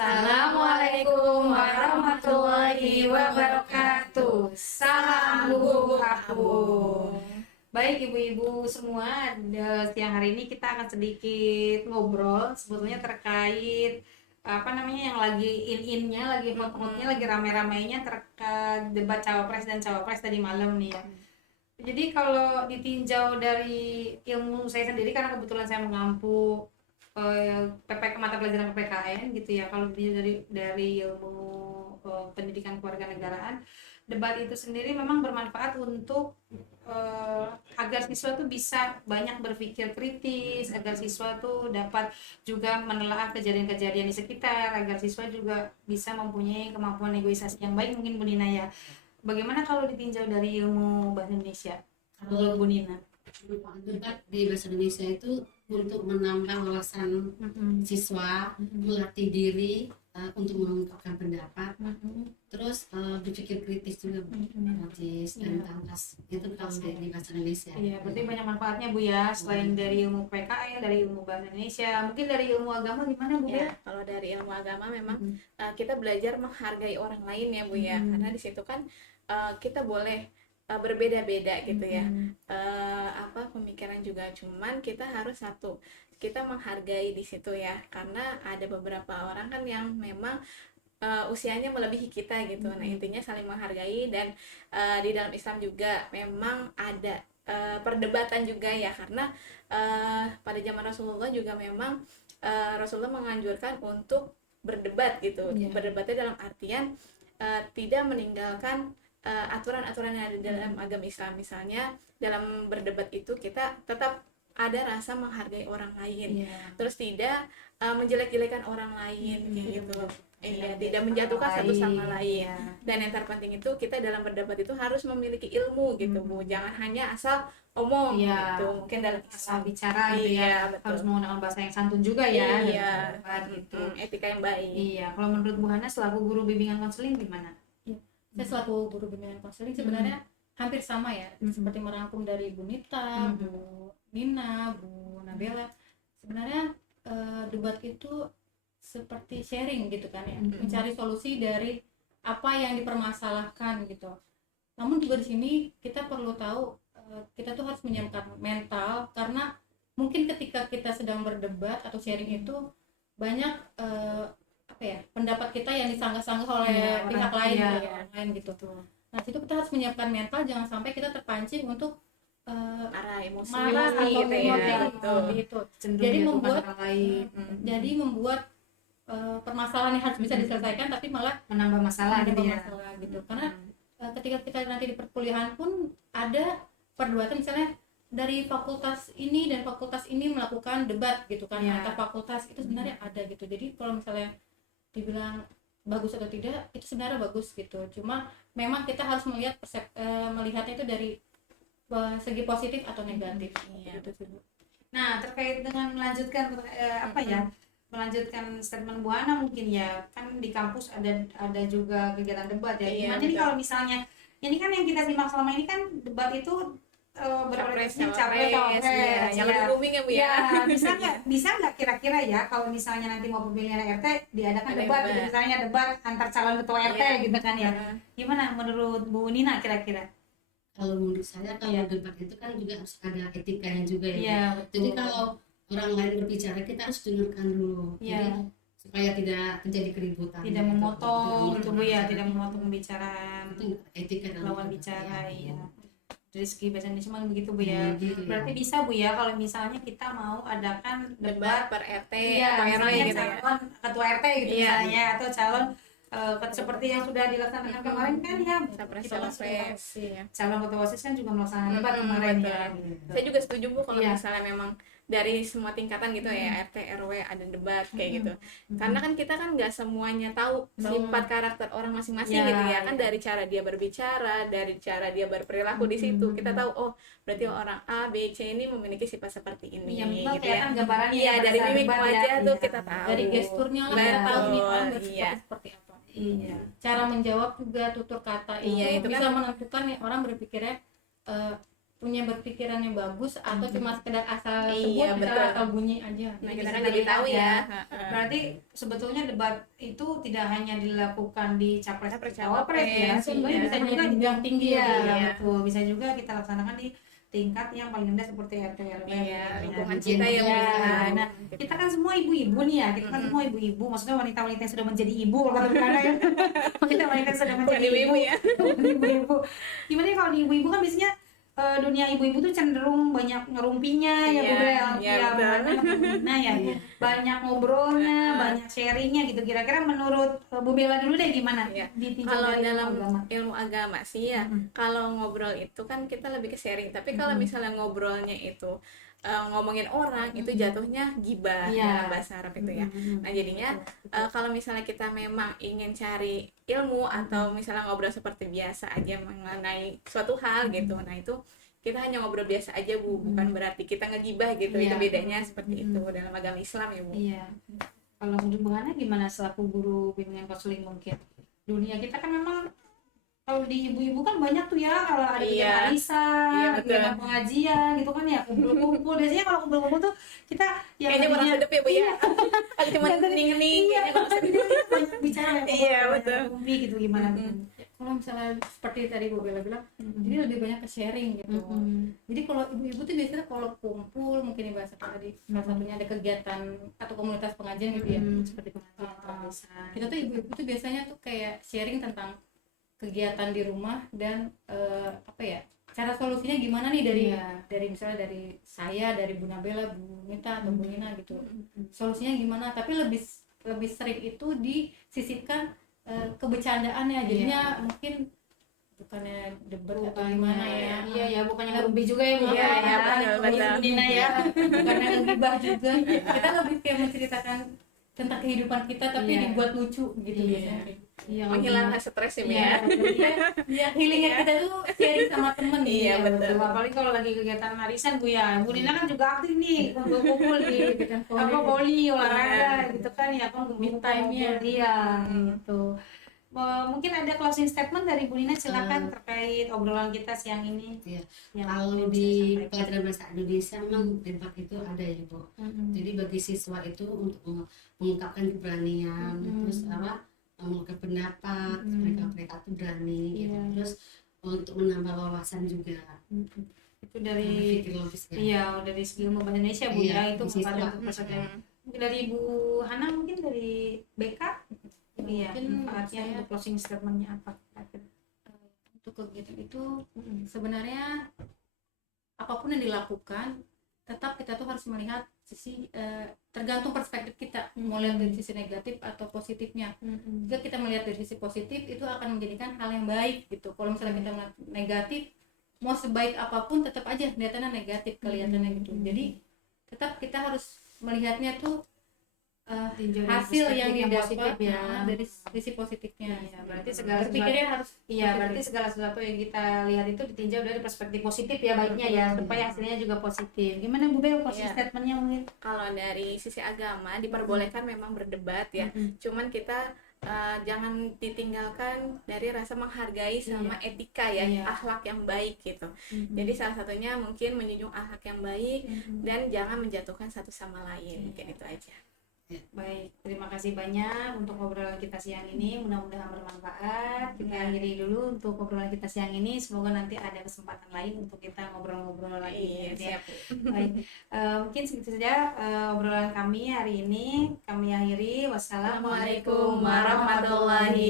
Assalamualaikum warahmatullahi wabarakatuh. Salam guru apung. Baik ibu-ibu semua, siang hari ini kita akan sedikit ngobrol sebetulnya terkait yang lagi in-innya, lagi hot-hotnya, lagi rame-ramenya terkait debat cawapres dan cawapres tadi malam nih ya. Jadi kalau ditinjau dari ilmu saya sendiri, karena kebetulan saya mengampu mata pelajaran PPKN gitu ya, kalau dari ilmu pendidikan kewarganegaraan, debat itu sendiri memang bermanfaat untuk agar siswa tuh bisa banyak berpikir kritis, agar siswa tuh dapat juga menelaah kejadian-kejadian di sekitar, agar siswa juga bisa mempunyai kemampuan negosiasi yang baik. Mungkin Bu Nina ya, bagaimana kalau ditinjau dari ilmu bahasa Indonesia menurut Bu Nina? Debat di bahasa Indonesia itu untuk menambah wawasan siswa, melatih diri untuk mengungkapkan pendapat, terus berpikir kritis juga, kritis dan tuntas. Itu kalau di bahasa Indonesia. Iya, berarti banyak manfaatnya Bu ya, selain dari ilmu PKN, dari ilmu bahasa Indonesia. Mungkin dari ilmu agama gimana Bu ya? Kalau dari ilmu agama memang kita belajar menghargai orang lain ya Bu ya, karena di situ kan kita boleh berbeda-beda gitu ya, pemikiran juga, cuman kita harus satu, kita menghargai di situ ya, karena ada beberapa orang kan yang memang usianya melebihi kita gitu. Nah intinya saling menghargai, dan di dalam Islam juga memang ada perdebatan juga ya, karena pada zaman Rasulullah juga memang Rasulullah menganjurkan untuk berdebat gitu. Berdebatnya dalam artian tidak meninggalkan aturan-aturan yang ada dalam agama Islam. Misalnya dalam berdebat itu kita tetap ada rasa menghargai orang lain, terus tidak menjelek-jelekan orang lain kayak gitu. Tidak menjatuhkan satu sama lain. Dan yang terpenting itu kita dalam berdebat itu harus memiliki ilmu gitu Bu, jangan hanya asal omong gitu. Mungkin dalam asal bicara gitu ya, harus menggunakan bahasa yang santun juga ya, gitu. Etika yang baik. Iya, kalau menurut Bu Hana selaku guru bimbingan konseling gimana? Saya selaku guru bimbingan konseling sebenarnya hampir sama ya, seperti merangkum dari Bu Nita, Bu Nina, Bu Nabila. Sebenarnya debat itu seperti sharing gitu kan ya, mencari solusi dari apa yang dipermasalahkan gitu. Namun juga di sini kita perlu tahu kita tuh harus menyiapkan mental, karena mungkin ketika kita sedang berdebat atau sharing itu banyak pendapat kita yang disanggah-sanggah oleh pihak lain gitu. Nah situ kita harus menyiapkan mental, jangan sampai kita terpancing untuk marah emosi gitu ya. Jadi membuat permasalahan yang harus bisa diselesaikan tapi malah menambah masalah gitu ya. Karena ketika kita nanti di perkuliahan pun ada perdebatan, misalnya dari fakultas ini dan fakultas ini melakukan debat gitu kan, antar fakultas itu sebenarnya ada gitu. Jadi kalau misalnya dibilang bagus atau tidak, itu sebenarnya bagus gitu. Cuma memang kita harus melihatnya itu dari segi positif atau negatif. Gitu. Nah, terkait dengan melanjutkan melanjutkan statement Bu Hana mungkin ya, kan di kampus ada juga kegiatan debat ya. Gimana nih kalau misalnya ini kan yang kita simak selama ini kan debat itu capres yang lebih booming ya Bu ya. Bisa nggak kira-kira ya kalau misalnya nanti mau pemilihan RT diadakan debat gitu, misalnya debat antar calon ketua RT gitu kan ya. Gimana menurut Bu Nina kira-kira? Kalau menurut saya kalau debat itu kan juga harus ada etikanya juga ya. Jadi kalau orang lain berbicara kita harus dengarkan dulu. Jadi supaya tidak terjadi keributan. Tidak memotong gitu Bu ya, tidak memotong pembicaraan. Itu etika lawan bicara ya. Dari segi bahasa Indonesia memang begitu Bu ya. Berarti bisa Bu ya kalau misalnya kita mau adakan debat per RT atau RW gitu ya. Calon ketua RT gitu misalnya, atau calon seperti yang sudah dilaksanakan kemarin kan ya, calon ketua OSIS kan juga melaksanakan debat kemarin ya. Saya juga setuju Bu kalau misalnya memang dari semua tingkatan gitu ya, RT RW ada debat kayak gitu. Karena kan kita kan nggak semuanya tahu sifat karakter orang masing-masing gitu ya, kan dari cara dia berbicara, dari cara dia berperilaku di situ kita tahu, oh berarti orang A B C ini memiliki sifat seperti ini gitu ya. Gambarannya dari mimik wajah tuh kita tahu, dari gesturnya lah kita tahu nih orang bersikap seperti apa. Cara menjawab juga, tutur kata itu bisa menentukan nih orang berpikirnya punya berpikiran yang bagus atau cuma sekedar asal Iya, sebut, betul. misalnya asal bunyi aja. Nah, Jadi kita bisa kan jadi dilihat tahu ya. ya. Berarti sebetulnya debat itu tidak hanya dilakukan di capres Capres, cawapres ya, cawapres, sebenarnya iya. bisa juga Hanya jenjang tinggi iya, ya, Bu, ya. betul, bisa juga kita laksanakan di tingkat yang paling rendah seperti RT RW. Iya, gitu lingkungan ya. kita ya, Bu. Iya, nah kita kan semua ibu-ibu nih ya, kita kan semua ibu-ibu, maksudnya wanita-wanita yang sudah menjadi ibu kalau kata Bukana ya. Wanita-wanita yang sudah menjadi Bukan ibu-ibu ya. Bukan ibu-ibu. Gimana ya kalau di ibu-ibu kan biasanya dunia ibu-ibu tuh cenderung banyak ngerumpinya ya Iya, Bu Bel, iya, ya betul. bagaimana Bu Nina ya, banyak ngobrolnya, banyak sharingnya gitu. Kira-kira menurut Bu Bella dulu deh gimana? Iya. Ditinjau Kalau dari dalam agama. ilmu agama sih ya, kalau ngobrol itu kan kita lebih ke sharing. Tapi kalau misalnya ngobrolnya itu ngomongin orang, itu jatuhnya gibah Iya. dalam bahasa Arab itu ya. Nah jadinya kalau misalnya kita memang ingin cari ilmu atau misalnya ngobrol seperti biasa aja mengenai suatu hal gitu, nah itu kita hanya ngobrol biasa aja Bu, bukan berarti kita ngegibah gitu. Iya. Itu bedanya seperti itu dalam agama Islam ya Bu. Iya. Kalau menurut Bu Hana gimana selaku guru bimbingan konseling mungkin? Dunia kita kan memang kalau di ibu-ibu kan banyak tuh ya, kalau ada Iya. kegiatan arisan, Iya, betul. kegiatan pengajian gitu kan ya, kumpul-kumpul. Biasanya kalau kumpul-kumpul tuh kita yang Kayaknya kurang tadinya- sedep ya Bu ya. Kalau cuma Iya, hening-hening iya, kayaknya kurang sedep. banyak bicara ya, Iya, banyak betul. ngombe gitu gimana Bu? Kalau misalnya seperti tadi Bu Bella bilang, jadi lebih banyak ke sharing gitu. Jadi kalau ibu-ibu tuh biasanya kalau kumpul, mungkin ya bahasa tadi salah satunya ada kegiatan atau komunitas pengajian gitu ya. Seperti pengajian arisan. Kita tuh ibu-ibu tuh biasanya tuh kayak sharing tentang kegiatan di rumah dan apa ya, cara solusinya gimana nih dari misalnya dari saya, dari Bu Nabela, Bu Mita atau Bu Nina gitu. Solusinya gimana? Tapi lebih sering itu disisipkan kebercandaannya. Jadinya mungkin bukannya debat atau gimana ya. Iya ya, bukannya ngerumpi juga ya Bu. Iya, ya. iya, betul, Bu betul. Nina ya. Bukannya ngegibah juga. Kita lebih kayak menceritakan tentang kehidupan kita tapi Iya. dibuat lucu gitu biasanya. Iya, Menghilangkan stres ya Bu Iya, ya. Ya healingnya kita tuh sharing sama temen gitu. Iya, betul. apalagi kalau lagi kegiatan arisan Bu ya. Bu Nina kan juga aktif nih, kumpul-kumpul di Kegiatan apa voli. voli, olahraga gitu kan ya, kan Me time-nya. Iya, gitu. Mungkin ada closing statement dari Bu Nina, silakan terkait obrolan kita siang ini. Iya. Yang Kalau bisa di disampaikan. pelajaran bahasa Indonesia memang debat itu ada ya Bu. Jadi bagi siswa itu untuk mengungkapkan keberanian, terus apa mengungkapkan pendapat, mereka tuh berani gitu. Iya. Terus untuk menambah wawasan juga. Itu dari Berpikir logis ya. iya, dari segi ilmu bahasa Indonesia Bu Iya, ya, itu di situ. manfaatnya untuk peserta. Mungkin dari Bu Hana, mungkin dari BK. Iya, Mungkin manfaatnya saya- untuk closing statementnya apa? Untuk kegiatan itu sebenarnya apapun yang dilakukan tetap kita tuh harus melihat sisi tergantung perspektif kita mau lihat dari sisi negatif atau positifnya. Jika kita melihat dari sisi positif itu akan menjadikan hal yang baik gitu. Kalau misalnya kita melihat negatif, mau sebaik apapun tetap aja kelihatannya negatif kelihatannya gitu. Jadi tetap kita harus melihatnya tuh Tinjau dari hasil perspektif yang didapat positif ya. dari sisi positifnya. Iya, berarti segala berpikirnya harus Iya, berarti segala sesuatu yang kita lihat itu ditinjau dari perspektif positif ya, baiknya ya, supaya hasilnya juga positif. Gimana Bu Bel, closing Iya. statementnya mungkin? Kalau dari sisi agama diperbolehkan memang berdebat ya. Cuman kita jangan ditinggalkan dari rasa menghargai sama etika ya, Iya. akhlak yang baik gitu. Jadi salah satunya mungkin menjunjung akhlak yang baik dan jangan menjatuhkan satu sama lain. Mungkin itu aja. Baik, terima kasih banyak untuk obrolan kita siang ini. Mudah-mudahan bermanfaat. Kita akhiri dulu untuk obrolan kita siang ini. Semoga nanti ada kesempatan lain untuk kita ngobrol-ngobrol lagi. Iya, gitu ya. siap. Baik, mungkin segitu saja obrolan kami hari ini. Kami akhiri. Wassalamualaikum warahmatullahi